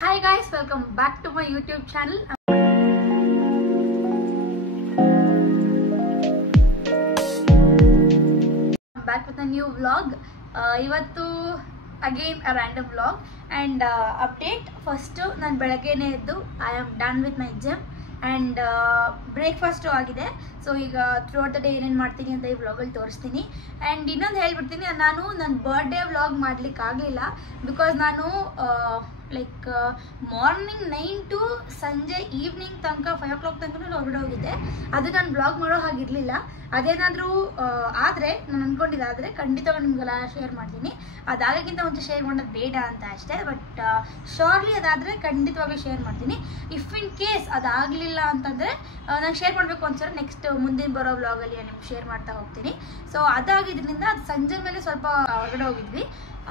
Hi guys, welcome back to my YouTube channel. I'm back with a new vlog. Ivattu again a random vlog and update. First ನಾನು ಬೆಳಗ್ಗೆನೇ ಎದ್ದು I am done with my gym and breakfast ಆಗಿದೆ. So ಈಗ throughout the day ಏನೇನು ಮಾಡ್ತೀನಿ ಅಂತ ಈ ವ್ಲಾಗಲ್ಲಿ ತೋರಿಸ್ತೀನಿ. ಆ್ಯಂಡ್ ಇನ್ನೊಂದು ಹೇಳ್ಬಿಡ್ತೀನಿ, ನಾನು ನನ್ನ ಬರ್ಡೇ ವ್ಲಾಗ್ ಮಾಡ್ಲಿಕ್ಕೆ ಆಗಲಿಲ್ಲ ಬಿಕಾಸ್ ನಾನು ಲೈಕ್ ಮಾರ್ನಿಂಗ್ 9 to ಸಂಜೆ ಈವ್ನಿಂಗ್ ತನಕ 5 o'clock ತನಕ ಹೊರಗಡೆ ಹೋಗಿದ್ದೆ. ಅದು ನಾನು ವ್ಲಾಗ್ ಮಾಡೋ ಹಾಗಿರಲಿಲ್ಲ. ಅದೇನಾದರೂ ಆದರೆ ನಾನು ಅಂದ್ಕೊಂಡಿದ್ದಾದರೆ ಖಂಡಿತವಾಗಿ ನಿಮಗೆಲ್ಲ ಶೇರ್ ಮಾಡ್ತೀನಿ. ಅದಾಗಕ್ಕಿಂತ ಮುಂಚೆ ಶೇರ್ ಮಾಡೋದು ಬೇಡ ಅಂತ ಅಷ್ಟೇ. ಬಟ್ ಶೋರ್ಲಿ ಅದಾದರೆ ಖಂಡಿತವಾಗ್ಲೂ ಶೇರ್ ಮಾಡ್ತೀನಿ. ಇಫ್ ಇನ್ ಕೇಸ್ ಅದಾಗಲಿಲ್ಲ ಅಂತಂದರೆ ನಾನು ಶೇರ್ ಮಾಡಬೇಕು ಅನ್ಸೋರೆ ನೆಕ್ಸ್ಟ್ ಮುಂದಿನ ಬರೋ ವ್ಲಾಗಲ್ಲಿ ನಿಮ್ಗೆ ಶೇರ್ ಮಾಡ್ತಾ ಹೋಗ್ತೀನಿ. ಸೊ ಅದಾಗಿದ್ದರಿಂದ ಅದು ಸಂಜೆ ಮೇಲೆ ಸ್ವಲ್ಪ ಹೊರಗಡೆ ಹೋಗಿದ್ವಿ,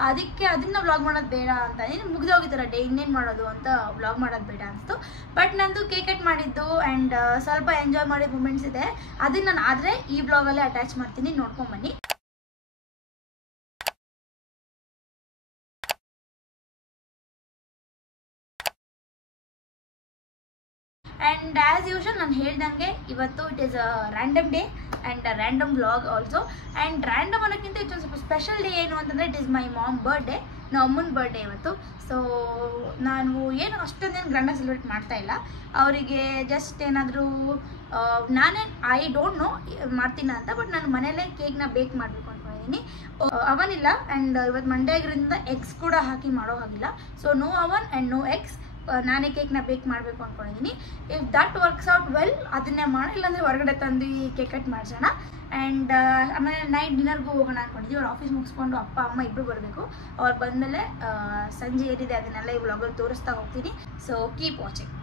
ಅದಕ್ಕೆ ಅದನ್ನ ವ್ಲಾಗ್ ಮಾಡೋದು ಬೇಡ ಅಂತ ಮುಗಿದು ಹೋಗಿದ್ದಾರೆ ಡೇ, ಇನ್ನೇನು ಮಾಡೋದು ಅಂತ ವ್ಲಾಗ್ ಮಾಡೋದು ಬೇಡ ಅನಿಸ್ತು. ಬಟ್ ನಂದು ಕೇಕ್ ಕಟ್ ಮಾಡಿದ್ದು ಆ್ಯಂಡ್ ಸ್ವಲ್ಪ ಎಂಜಾಯ್ ಮಾಡಿದ ಮೂಮೆಂಟ್ಸ್ ಇದೆ, ಅದನ್ನ ನಾನು ಆದರೆ ಈ ವ್ಲಾಗಲ್ಲೇ ಅಟ್ಯಾಚ್ ಮಾಡ್ತೀನಿ, ನೋಡ್ಕೊಂಬನ್ನಿ. ಆ್ಯಂಡ್ ಆ್ಯಸ್ ಯೂಶುವಲ್ ನಾನು ಹೇಳ್ದಂಗೆ ಇವತ್ತು it is a random day and a random vlog also. And random ಅನ್ನೋಕ್ಕಿಂತ ಇಟ್ಸ್ ಒಂದು ಸ್ವಲ್ಪ ಸ್ಪೆಷಲ್ ಡೇ ಏನು ಅಂತಂದರೆ it is my mom birthday, ನಮ್ಮ ಅಮ್ಮನ ಬರ್ಡೇ ಇವತ್ತು. ಸೊ ನಾನು ಏನು ಅಷ್ಟೊಂದೇನು ಗ್ರ್ಯಾಂಡಾಗಿ ಸೆಲೆಬ್ರೇಟ್ ಮಾಡ್ತಾ ಇಲ್ಲ. ಅವರಿಗೆ ಜಸ್ಟ್ ಏನಾದರೂ ಐ ಡೋಂಟ್ ನೋ ಮಾಡ್ತೀನ ಅಂತ, ಬಟ್ ನಾನು ಮನೇಲೇ ಕೇಕ್ನ ಬೇಕ್ ಮಾಡಬೇಕು ಅಂದ್ಕೊಂಡಿದ್ದೀನಿ. ಅವನಿಲ್ಲ ಆ್ಯಂಡ್ ಇವತ್ತು ಮಂಡೇ ಆಗಿರೋದ್ರಿಂದ ಎಗ್ಸ್ ಕೂಡ ಹಾಕಿ ಮಾಡೋ ಹಾಗಿಲ್ಲ. ಸೊ ನೋ ಅವನ್ ಆ್ಯಂಡ್ ನೋ ಎಗ್ಸ್, ನಾನೇ ಕೇಕ್ನ ಬೇಕ್ ಮಾಡಬೇಕು ಅಂದ್ಕೊಂಡಿದ್ದೀನಿ. If that works out well ಅದನ್ನೇ ಮಾಡೋಣ, ಇಲ್ಲಾಂದರೆ ಹೊರಗಡೆ ತಂದು ಕೇಕ್ ಕಟ್ ಮಾಡಿಸೋಣ. ಆ್ಯಂಡ್ ಆಮೇಲೆ ನೈಟ್ ಡಿನ್ನರ್ಗೂ ಹೋಗೋಣ ಅಂದ್ಕೊಂಡಿದ್ದೀವಿ. ಅವ್ರು ಆಫೀಸ್ ಮುಗಿಸ್ಕೊಂಡು ಅಪ್ಪ ಅಮ್ಮ ಇಬ್ಬರು ಬರಬೇಕು. ಅವ್ರು ಬಂದಮೇಲೆ ಸಂಜೆ ಏನಿದೆ ಅದನ್ನೆಲ್ಲ ಈ ವ್ಲಾಗಲ್ಲಿ ತೋರಿಸ್ತಾ ಹೋಗ್ತೀನಿ. So keep watching.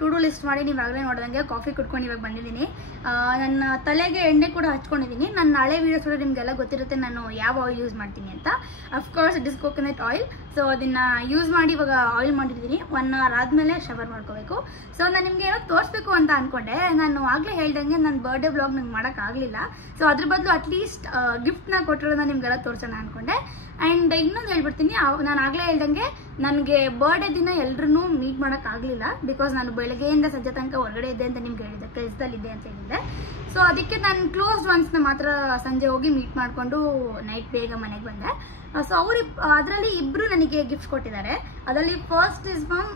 To do list ಮಾಡಿ ನೀವಾಗಲೇ ನೋಡಿದಂಗೆ ಕಾಫಿ ಕುಡ್ಕೊಂಡು ಇವಾಗ ಬಂದಿದ್ದೀನಿ. ನನ್ನ ತಲೆಗೆ ಎಣ್ಣೆ ಕೂಡ ಹಚ್ಕೊಂಡಿದ್ದೀನಿ. ನನ್ನ ಹಳೆ ವೀಡಿಯೋಸ್ ಕೂಡ ನಿಮಗೆಲ್ಲ ಗೊತ್ತಿರುತ್ತೆ ನಾನು ಯಾವ ಆಯಿಲ್ ಯೂಸ್ ಮಾಡ್ತೀನಿ ಅಂತ. Of course it is coconut oil. So ಅದನ್ನು ಯೂಸ್ ಮಾಡಿ ಇವಾಗ ಆಯಿಲ್ ಮಾಡಿದ್ದೀನಿ. 1 hour ಆದಮೇಲೆ ಶವರ್ ಮಾಡ್ಕೋಬೇಕು. ಸೊ ನಾನು ನಿಮಗೆ ಏನೋ ತೋರಿಸ್ಬೇಕು ಅಂತ ಅಂದ್ಕೊಂಡೆ. ನಾನು ಆಗಲೇ ಹೇಳ್ದಂಗೆ ನನ್ನ ಬರ್ಡೇ ವ್ಲಾಗ್ ನಂಗೆ ಮಾಡೋಕ್ಕಾಗಲಿಲ್ಲ. ಸೊ ಅದ್ರ ಬದಲು ಅಟ್ಲೀಸ್ಟ್ ಗಿಫ್ಟ್ನ ಕೊಟ್ಟಿರೋದನ್ನ ನಿಮಗೆಲ್ಲ ತೋರಿಸೋಣ ಅಂದ್ಕೊಂಡೆ. ಆ್ಯಂಡ್ ಇನ್ನೊಂದು ಹೇಳ್ಬಿಡ್ತೀನಿ, ನಾನು ಆಗಲೇ ಹೇಳ್ದಂಗೆ ನನಗೆ ಬರ್ಡೇ ದಿನ ಎಲ್ಲರೂ ಮೀಟ್ ಮಾಡೋಕ್ಕಾಗಲಿಲ್ಲ ಬಿಕಾಸ್ ನಾನು ಬೆಳಗ್ಗೆಯಿಂದ ಸಂಜೆ ತನಕ ಹೊರಗಡೆ ಇದ್ದೆ ಅಂತ ನಿಮ್ಗೆ ಹೇಳಿದ್ದೆ, ಕೆಲಸದಲ್ಲಿದ್ದೆ ಅಂತ ಹೇಳಿದ್ದೆ. ಸೊ ಅದಕ್ಕೆ ನಾನು ಕ್ಲೋಸ್ ಒನ್ಸ್ನ ಮಾತ್ರ ಸಂಜೆ ಹೋಗಿ ಮೀಟ್ ಮಾಡಿಕೊಂಡು ನೈಟ್ ಬೇಗ ಮನೆಗೆ ಬಂದೆ. ಸೊ ಅವರು ಅದರಲ್ಲಿ ಇಬ್ಬರು ನನಗೆ ಗಿಫ್ಟ್ ಕೊಟ್ಟಿದ್ದಾರೆ. ಅದರಲ್ಲಿ ಫಸ್ಟ್ ಇಸ್ ಫ್ರಮ್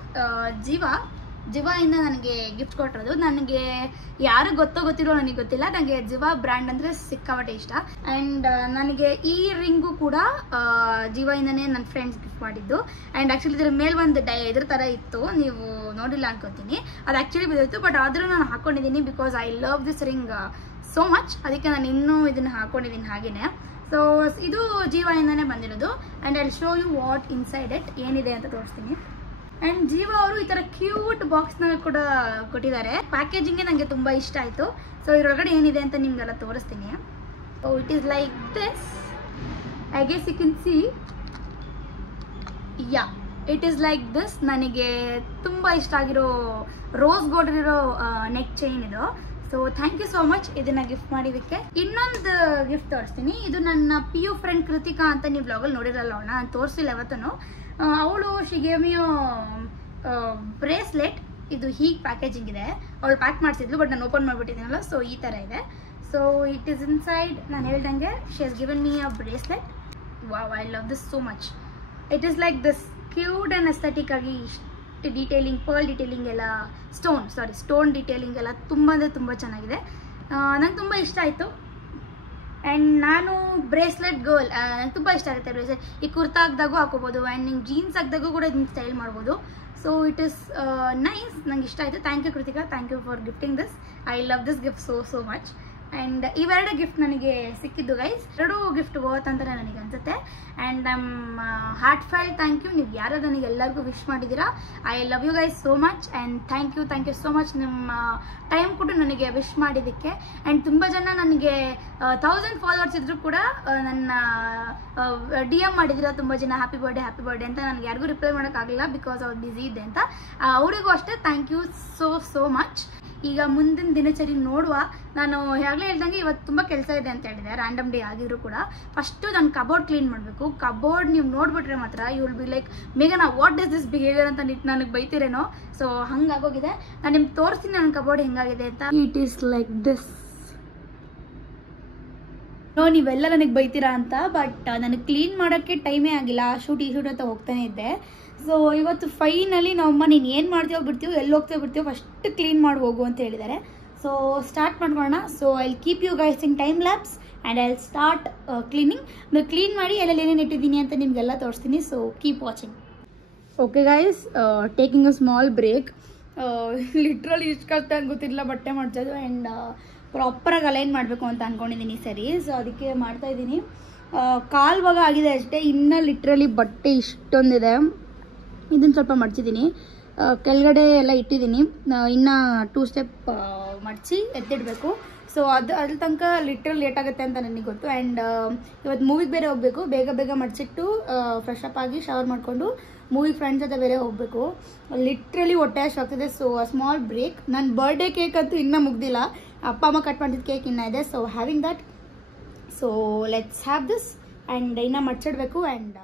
ಜಿವಾಯಿಂದ ನನಗೆ ಗಿಫ್ಟ್ ಕೊಟ್ಟಿರೋದು. ನನಗೆ ಯಾರು ಗೊತ್ತಿರೋ ನನಗೆ ಗೊತ್ತಿಲ್ಲ, ನನಗೆ ಜಿವಾ ಬ್ರ್ಯಾಂಡ್ ಅಂದರೆ ಸಿಕ್ಕಾಪಟ್ಟೆ ಇಷ್ಟ. ಆ್ಯಂಡ್ ನನಗೆ ಈ ರಿಂಗು ಕೂಡ ಜಿವಾಯಿಂದನೇ ನನ್ನ ಫ್ರೆಂಡ್ಸ್ ಗಿಫ್ಟ್ ಮಾಡಿದ್ದು. ಆ್ಯಂಡ್ ಆ್ಯಕ್ಚುಲಿ ಇದ್ರ ಮೇಲೆ ಒಂದು ಇದ್ರ ಥರ ಇತ್ತು, ನೀವು ನೋಡಿಲ್ಲ ಅನ್ಕೋತೀನಿ. ಅದು ಆ್ಯಕ್ಚುಲಿ ಬಿದ್ದಿತ್ತು, ಬಟ್ ಆದರೂ ನಾನು ಹಾಕ್ಕೊಂಡಿದ್ದೀನಿ because I love this ring so much. ಅದಕ್ಕೆ ನಾನು ಇನ್ನೂ ಇದನ್ನು ಹಾಕ್ಕೊಂಡಿದ್ದೀನಿ ಹಾಗೆಯೇ. ಸೊ ಇದು ಜಿವಾಯಿಂದನೇ ಬಂದಿರೋದು. And I show you what inside it, ಏನಿದೆ ಅಂತ ತೋರಿಸ್ತೀನಿ. ಆ್ಯಂಡ್ ಜೀವಾ ಅವರು ಈ ಥರ ಕ್ಯೂಟ್ ಬಾಕ್ಸ್ನ ಕೂಡ ಕೊಟ್ಟಿದ್ದಾರೆ. ಪ್ಯಾಕೇಜಿಂಗೇ ನನಗೆ ತುಂಬ ಇಷ್ಟ ಆಯಿತು. ಸೊ ಇದರೊಳಗಡೆ ಏನಿದೆ ಅಂತ ನಿಮಗೆಲ್ಲ ತೋರಿಸ್ತೀನಿ. So it is like this, I guess you can see. Yeah, it is like this. ನನಗೆ ತುಂಬ ಇಷ್ಟ ಆಗಿರೋ ರೋಸ್ ಗೋಲ್ಡ್ ಇರೋ ನೆಕ್ ಚೈನ್ ಇದು. So thank you so much ಇದನ್ನು ಗಿಫ್ಟ್ ಮಾಡಿದ್ದಕ್ಕೆ. ಇನ್ನೊಂದು ಗಿಫ್ಟ್ ತೋರಿಸ್ತೀನಿ. ಇದು ನನ್ನ PU ಫ್ರೆಂಡ್ ಕೃತಿಕಾ ಅಂತ ನೀವು ಬ್ಲಾಗಲ್ಲಿ ನೋಡಿರಲ್ಲ, ಅವಳನ್ನ ನಾನು ತೋರಿಸಿಲ್ಲ ಯಾವತ್ತೂ. ಅವಳು ಶಿ ಗೇವ್ ಮಿ ಬ್ರೇಸ್ಲೆಟ್. ಇದು ಹೀಗೆ ಪ್ಯಾಕೇಜಿಂಗ್ ಇದೆ. ಅವಳು ಪ್ಯಾಕ್ ಮಾಡಿಸಿದ್ಲು, ಬಟ್ ನಾನು ಓಪನ್ ಮಾಡಿಬಿಟ್ಟಿದ್ದೀನಲ್ಲ. ಸೊ ಈ ಥರ ಇದೆ. So it is inside. ನಾನು ಹೇಳ್ದಂಗೆ she has given me a bracelet. Wow, I love this so much. It is like this cute and aesthetic ಆಗಿ ಡಿಟೇಲಿಂಗ್, ಪರ್ಲ್ ಡಿಟೇಲಿಂಗ್ ಎಲ್ಲ, ಸ್ಟೋನ್ ಡಿಟೇಲಿಂಗ್ ಎಲ್ಲ ತುಂಬ ಅಂದರೆ ತುಂಬ ಚೆನ್ನಾಗಿದೆ. ನಂಗೆ ತುಂಬ ಇಷ್ಟ ಆಯಿತು. ಆ್ಯಂಡ್ ನಾನು ಬ್ರೇಸ್ಲೆಟ್ ಗರ್ಲ್, ನಂಗೆ ತುಂಬ ಇಷ್ಟ ಆಗುತ್ತೆ ಬ್ರೇಸ್ಲೆಟ್. ಈ ಕುರ್ತಾ ಹಾಕಿದಾಗೂ ಹಾಕೋಬೋದು ಆ್ಯಂಡ್ ನಿಂಗೆ ಜೀನ್ಸ್ ಹಾಕಿದಾಗೂ ಕೂಡ ಇದನ್ನ ಸ್ಟೈಲ್ ಮಾಡ್ಬೋದು. ಸೊ ಇಟ್ ಈಸ್ ನೈಸ್, ನಂಗೆ ಇಷ್ಟ ಆಯಿತು. Thank you Krithika, thank you for gifting this. I love this gift so much. And ಇವೆರಡು ಗಿಫ್ಟ್ ನನಗೆ ಸಿಕ್ಕಿದ್ದು ಗೈಸ್. ಎರಡೂ ಗಿಫ್ಟ್ ವರ್ತ್ ಅಂತಲೇ ನನಗೆ ಅನಿಸುತ್ತೆ. And heartfelt thank you. ನೀವು ಯಾರು ನನಗೆ ಎಲ್ಲರಿಗೂ ವಿಶ್ ಮಾಡಿದ್ದೀರಾ. I love you guys so much and thank you so much ನಿಮ್ಮ ಟೈಮ್ ಕೊಟ್ಟು ನನಗೆ ವಿಶ್ ಮಾಡಿದ್ದಕ್ಕೆ. ಆ್ಯಂಡ್ ತುಂಬ ಜನ ನನಗೆ 1000 ಫಾಲೋವರ್ಸ್ ಇದ್ದರೂ ಕೂಡ ನನ್ನ DM ಮಾಡಿದ್ದೀರಾ ತುಂಬ ಜನ ಹ್ಯಾಪಿ ಬರ್ಡೇ ಅಂತ. ನನಗೆ ಯಾರಿಗೂ ರಿಪ್ಲೈ ಮಾಡೋಕ್ಕಾಗಲಿಲ್ಲ ಬಿಕಾಸ್ ಅವ್ರು ಬ್ಯುಸಿ ಇದ್ದೆ ಅಂತ. ಅವರಿಗೂ ಅಷ್ಟೇ ಥ್ಯಾಂಕ್ ಯು ಸೋ ಮಚ್. ಈಗ ಮುಂದಿನ ದಿನಚರಿ ನೋಡುವ. ನಾನು ಆಗಲೇ ಹೇಳ್ದಂಗೆ ಇವತ್ತು ತುಂಬ ಕೆಲಸ ಇದೆ ಅಂತ ಹೇಳಿದೆ, ರ್ಯಾಂಡಮ್ ಡೇ ಆಗಿದ್ರು ಕೂಡ. ಫಸ್ಟು ನಾನು ಕಬೋರ್ಡ್ ಕ್ಲೀನ್ ಮಾಡಬೇಕು. ಕಬೋರ್ಡ್ ನೀವು ನೋಡಿಬಿಟ್ರೆ ಮಾತ್ರ ಯು ವಿಲ್ ಬಿ ಲೈಕ್, ಮೇಘನಾ ವಾಟ್ ಇಸ್ ದಿಸ್ ಬಿಹೇವಿಯರ್ ಅಂತ ನನಗೆ ಬೈತೀರೇನೋ. ಸೊ ಹಂಗಾಗೋಗಿದೆ. ನಾನು ನಿಮ್ಗೆ ತೋರಿಸ್ತೀನಿ ನನ್ನ ಕಬೋರ್ಡ್ ಹೆಂಗಾಗಿದೆ ಅಂತ. It is like this. ನೀವೆಲ್ಲ ನನಗೆ ಬೈತೀರಾ ಅಂತ, ಬಟ್ ನನಗೆ ಕ್ಲೀನ್ ಮಾಡೋಕ್ಕೆ ಟೈಮೇ ಆಗಿಲ್ಲ. ಶೂಟ್ ಅಂತ ಹೋಗ್ತಾನೆ ಇದ್ದೆ. ಸೊ ಇವತ್ತು ಫೈನಲಿ ನಮ್ಮಮ್ಮ ನೀನು ಏನು ಮಾಡ್ತೀವೋ ಬಿಡ್ತೀವೋ, ಎಲ್ಲಿ ಹೋಗ್ತೀವೋ ಬಿಡ್ತೀವೋ, ಫಸ್ಟ್ ಕ್ಲೀನ್ ಮಾಡಿ ಹೋಗು ಅಂತ ಹೇಳಿದ್ದಾರೆ. ಸೊ ಸ್ಟಾರ್ಟ್ ಮಾಡ್ಕೊಳ್ಳೋಣ. So I will keep you guys in time lapse and I will start cleaning. Clean ಮಾಡಿ ಎಲ್ಲೆಲ್ಲಿ ಏನೇನು ಇಟ್ಟಿದ್ದೀನಿ ಅಂತ ನಿಮಗೆಲ್ಲ ತೋರಿಸ್ತೀನಿ. So keep watching. Okay guys, taking a small break. Literally ಇಷ್ಟು ಕಷ್ಟ ಅಂತ ಗೊತ್ತಿಲ್ಲ ಬಟ್ಟೆ ಮಾಡ್ಸೋದು. ಆ್ಯಂಡ್ ಪ್ರಾಪರಾಗಿ ಅಲೈನ್ ಮಾಡಬೇಕು ಅಂತ ಅಂದ್ಕೊಂಡಿದ್ದೀನಿ ಸರಿ. ಸೊ ಅದಕ್ಕೆ ಮಾಡ್ತಾಯಿದ್ದೀನಿ. ಕಾಲು ಭಾಗ ಆಗಿದೆ ಅಷ್ಟೇ, ಇನ್ನೂ ಲಿಟ್ರಲಿ ಬಟ್ಟೆ ಇಷ್ಟೊಂದಿದೆ. ಇದನ್ನು ಸ್ವಲ್ಪ ಮಡ್ಚಿದ್ದೀನಿ, ಕೆಳಗಡೆ ಎಲ್ಲ ಇಟ್ಟಿದ್ದೀನಿ. ಇನ್ನು 2 ಸ್ಟೆಪ್ ಮಡಚಿ ಎತ್ತಿಡಬೇಕು. ಸೊ ಅಲ್ಲಿ ತನಕ ಲಿಟ್ರಲ್ ಲೇಟ್ ಆಗುತ್ತೆ ಅಂತ ನನಗೆ ಗೊತ್ತು. ಆ್ಯಂಡ್ ಇವತ್ತು ಮೂವಿಗೆ ಬೇರೆ ಹೋಗಬೇಕು. ಬೇಗ ಮಡಿಸಿಟ್ಟು ಫ್ರೆಶ್ ಅಪ್ ಆಗಿ ಶವರ್ ಮಾಡಿಕೊಂಡು ಮೂವಿಗೆ ಫ್ರೆಂಡ್ಸ್ ಜೊತೆ ಬೇರೆ ಹೋಗಬೇಕು. ಲಿಟ್ರಲಿ ಹೊಟ್ಟೆ ಅಷ್ಟು ಆಗ್ತಿದೆ. So small break. ನನ್ನ ಬರ್ಡೇ ಕೇಕ್ ಅಂತೂ ಇನ್ನೂ ಮುಗ್ದಿಲ್ಲ. ಅಪ್ಪ ಅಮ್ಮ ಕಟ್ ಮಾಡಿದ ಕೇಕ್ ಇನ್ನೂ ಇದೆ. So having that. So let's have this. And ಇನ್ನೂ ಮಡ್ಚಿಡ್ಬೇಕು. And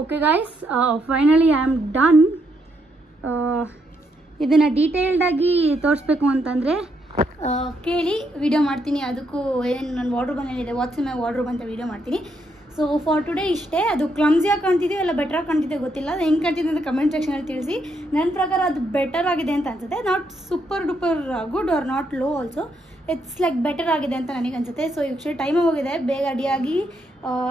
okay guys, finally I am done. ಇದನ್ನು ಡೀಟೇಲ್ಡಾಗಿ ತೋರಿಸ್ಬೇಕು ಅಂತಂದರೆ ಕೇಳಿ ವಿಡಿಯೋ ಮಾಡ್ತೀನಿ. ಅದಕ್ಕೂ ಏನು ನನ್ನ ವಾರ್ಡ್ರೋಬ್ ಏನಿದೆ ವಾಟ್ಸಪ್ ವಾರ್ಡ್ರೋಬ್ ಅಂತ ವಿಡಿಯೋ ಮಾಡ್ತೀನಿ. ಸೊ ಫಾರ್ ಟುಡೇ ಇಷ್ಟೇ. ಅದು ಕ್ಲಮ್ಸಿಯಾಗಿ ಕಾಣ್ತಿದೆಯೋ ಇಲ್ಲ ಬೆಟರಾಗಿ ಕಾಣ್ತಿದೆ ಗೊತ್ತಿಲ್ಲ. ಅದು ಹೆಂಗೆ ಕಾಣ್ತಿದೆ ಅಂತ ಕಮೆಂಟ್ ಸೆಕ್ಷನಲ್ಲಿ ತಿಳಿಸಿ. ನನ್ನ ಪ್ರಕಾರ ಅದು ಬೆಟರ್ ಆಗಿದೆ ಅಂತ ಅನ್ಸುತ್ತೆ. Not super duper good or not low also. It's like better ಆಗಿದೆ ಅಂತ ನನಗೆ ಅನ್ಸುತ್ತೆ. ಸೊ ಆ್ಯಕ್ಚುಲಿ ಟೈಮ್ ಹೋಗಿದೆ. ಬೇಗ ಅಡಿಯಾಗಿ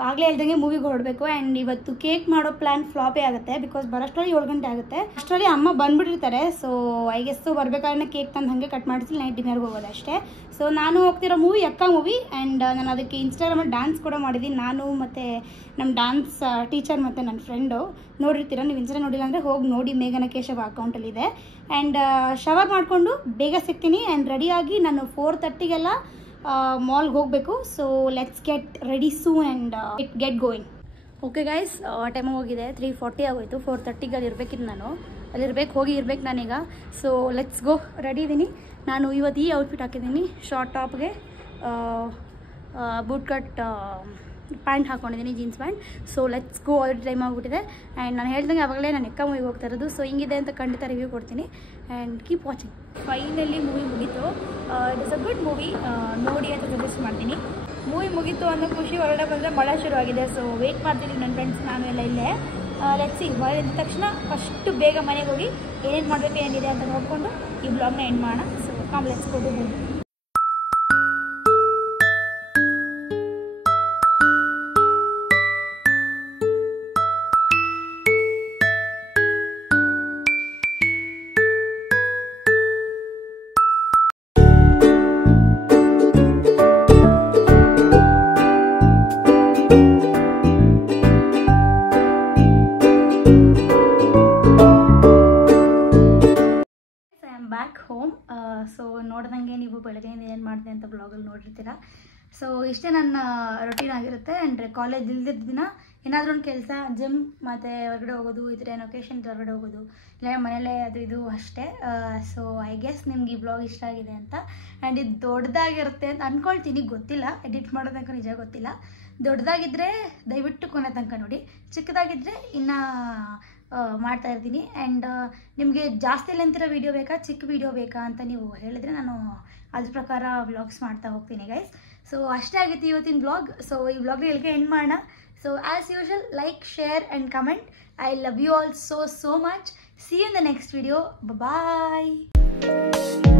ಆಗಲೇ ಹೇಳ್ದಂಗೆ ಮೂವಿಗೆ ಹೊರಡಬೇಕು. ಆ್ಯಂಡ್ ಇವತ್ತು ಕೇಕ್ ಮಾಡೋ ಪ್ಲ್ಯಾನ್ ಫ್ಲಾಪೇ ಆಗುತ್ತೆ ಬಿಕಾಸ್ ಬರೋಷ್ಟರಲ್ಲಿ 7 ಗಂಟೆ ಆಗುತ್ತೆ. ಅಷ್ಟರಲ್ಲಿ ಅಮ್ಮ ಬಂದುಬಿಟ್ಟಿರ್ತಾರೆ. ಸೊ ಐ ಗೆಸ್ಸು ಬರಬೇಕಾದ್ರೆ ಕೇಕ್ ತಂದು ಹಾಗೆ ಕಟ್ ಮಾಡಿಸಿ ನೈಟ್ ಡಿನ್ನರ್ಗೆ ಹೋಗೋದು ಅಷ್ಟೇ. ಸೊ ನಾನು ಹೋಗ್ತಿರೋ ಮೂವಿ ಅಕ್ಕ ಮೂವಿ. ಆ್ಯಂಡ್ ನಾನು ಅದಕ್ಕೆ ಇನ್ಸ್ಟಾಗ್ರಾಮಲ್ಲಿ ಡ್ಯಾನ್ಸ್ ಕೂಡ ಮಾಡಿದ್ದೀನಿ. ನಾನು ಮತ್ತು ನಮ್ಮ ಡ್ಯಾನ್ಸ್ ಟೀಚರ್ ಮತ್ತು ನನ್ನ ಫ್ರೆಂಡು ನೋಡಿರ್ತೀರ. ನೀವು ಇನ್ಸ್ಟಾ ನೋಡಿಲ್ಲ ಅಂದರೆ ಹೋಗಿ ನೋಡಿ. ಮೇಘನಾ ಕೇಶವ ಅಕೌಂಟಲ್ಲಿದೆ. ಆ್ಯಂಡ್ ಶವರ್ ಮಾಡಿಕೊಂಡು ಬೇಗ ಸಿಗ್ತೀನಿ. ಆ್ಯಂಡ್ ರೆಡಿಯಾಗಿ ನಾನು 4:30ಗೆಲ್ಲ ಮಾಲ್ಗೆ ಹೋಗಬೇಕು. So let's get ready soon and it get going. Okay guys, time ಹೋಗಿದೆ. 3:40 ಆಗೋಯ್ತು. 4:30ಗೆ ಅಲ್ಲಿ ಇರಬೇಕಿದ್ದು ನಾನು. ಹೋಗಿ ಇರ್ಬೇಕು ನಾನೀಗ. So let's go. ರೆಡಿ ಇದ್ದೀನಿ ನಾನು. ಇವತ್ತು ಈ ಔಟ್ಫಿಟ್ ಹಾಕಿದ್ದೀನಿ. ಶಾರ್ಟ್ ಟಾಪ್ಗೆ ಬೂಟ್ ಕಟ್ ಪ್ಯಾಂಟ್ ಹಾಕ್ಕೊಂಡಿದ್ದೀನಿ, jeans pant. So let's go. Already time ಆಗಿಬಿಟ್ಟಿದೆ. ಆ್ಯಂಡ್ ನಾನು ಹೇಳ್ದಂಗೆ ಆವಾಗಲೇ ನಾನು ಎಕ್ಕ ಮೂವಿಗೆ ಹೋಗ್ತಾ ಇರೋದು. ಸೊ ಹಿಂಗಿದೆ ಅಂತ ಖಂಡಿತ ರಿವ್ಯೂ ಕೊಡ್ತೀನಿ. And keep watching. Finally movie ಮುಗೀತು. It is a good movie. ನೋಡಿ ಅಂತ ಸಜೆಸ್ಟ್ ಮಾಡ್ತೀನಿ. ಮೂವಿ ಮುಗೀತು ಅನ್ನೋ ಖುಷಿ ಹೊರಗಡೆ ಬಂದರೆ ಮಳೆ ಶುರುವಾಗಿದೆ. ಸೊ ವೆಯ್ಟ್ ಮಾಡ್ತೀನಿ ನನ್ನ ಫ್ರೆಂಡ್ಸ್ ನಾನು ಎಲ್ಲ ಇಲ್ಲೇ. ಲೆಟ್ಸಿ ಹೊರಡಿದ ತಕ್ಷಣ ಫಸ್ಟು ಬೇಗ ಮನೆಗೆ ಹೋಗಿ ಏನೇನು ಮಾಡಬೇಕು ಏನಿದೆ ಅಂತ ನೋಡಿಕೊಂಡು ಈ ಬ್ಲಾಗ್ನ ಎಂಡ್ ಮಾಡೋಣ. So let's go to movie. Back home. So ನೋಡ್ದಂಗೆ ನೀವು ಬೆಳಗ್ಗೆಯಿಂದ ಏನು ಮಾಡಿದೆ ಅಂತ ಬ್ಲಾಗಲ್ಲಿ ನೋಡಿರ್ತೀರ. ಸೊ ಇಷ್ಟೇ ನನ್ನ ರೊಟೀನ್ ಆಗಿರುತ್ತೆ. ಆ್ಯಂಡ್ ಕಾಲೇಜ್ ಇಲ್ದಿದ್ದ ದಿನ ಏನಾದರೂ ಒಂದು ಕೆಲಸ, ಜಿಮ್ ಮತ್ತು ಹೊರಗಡೆ ಹೋಗೋದು, ಈ ಥರ ಏನು ಒಕೇಶನ್ಸ್ ಹೊರಗಡೆ ಹೋಗೋದು, ಇಲ್ಲ ಮನೇಲೇ ಅದು ಇದು ಅಷ್ಟೇ. ಸೊ ಐ ಗೆಸ್ ನಿಮ್ಗೆ ಈ ಬ್ಲಾಗ್ ಇಷ್ಟ ಆಗಿದೆ ಅಂತ. ಆ್ಯಂಡ್ ಇದು ದೊಡ್ಡದಾಗಿರುತ್ತೆ ಅಂತ ಅಂದ್ಕೊಳ್ತೀನಿ, ಗೊತ್ತಿಲ್ಲ, ಎಡಿಟ್ ಮಾಡೋ ತನಕ ನಿಜ ಗೊತ್ತಿಲ್ಲ. ದೊಡ್ಡದಾಗಿದ್ದರೆ ದಯವಿಟ್ಟು ಕೊನೆ ತನಕ ನೋಡಿ, ಚಿಕ್ಕದಾಗಿದ್ದರೆ ಇನ್ನು ಮಾಡ್ತಾ ಇರ್ತೀನಿ. ಆ್ಯಂಡ್ ನಿಮಗೆ ಜಾಸ್ತಿ ಲೆಂತಿರೋ ವೀಡಿಯೋ ಬೇಕಾ, ಚಿಕ್ಕ ವೀಡಿಯೋ ಬೇಕಾ ಅಂತ ನೀವು ಹೇಳಿದ್ರೆ ನಾನು ಅದ್ರ ಪ್ರಕಾರ ವ್ಲಾಗ್ಸ್ ಮಾಡ್ತಾ ಹೋಗ್ತೀನಿ ಗೈಸ್. ಸೊ ಅಷ್ಟೇ ಆಗಿತ್ತು ಇವತ್ತಿನ ಬ್ಲಾಗ್. ಸೊ ಈ ಬ್ಲಾಗ್ನ ಎಲ್ಲಿಗೆ ಎಂಡ್ ಮಾಡೋಣ. So as usual like, share and comment. I love you all so much. See you in the next video. Bye bye.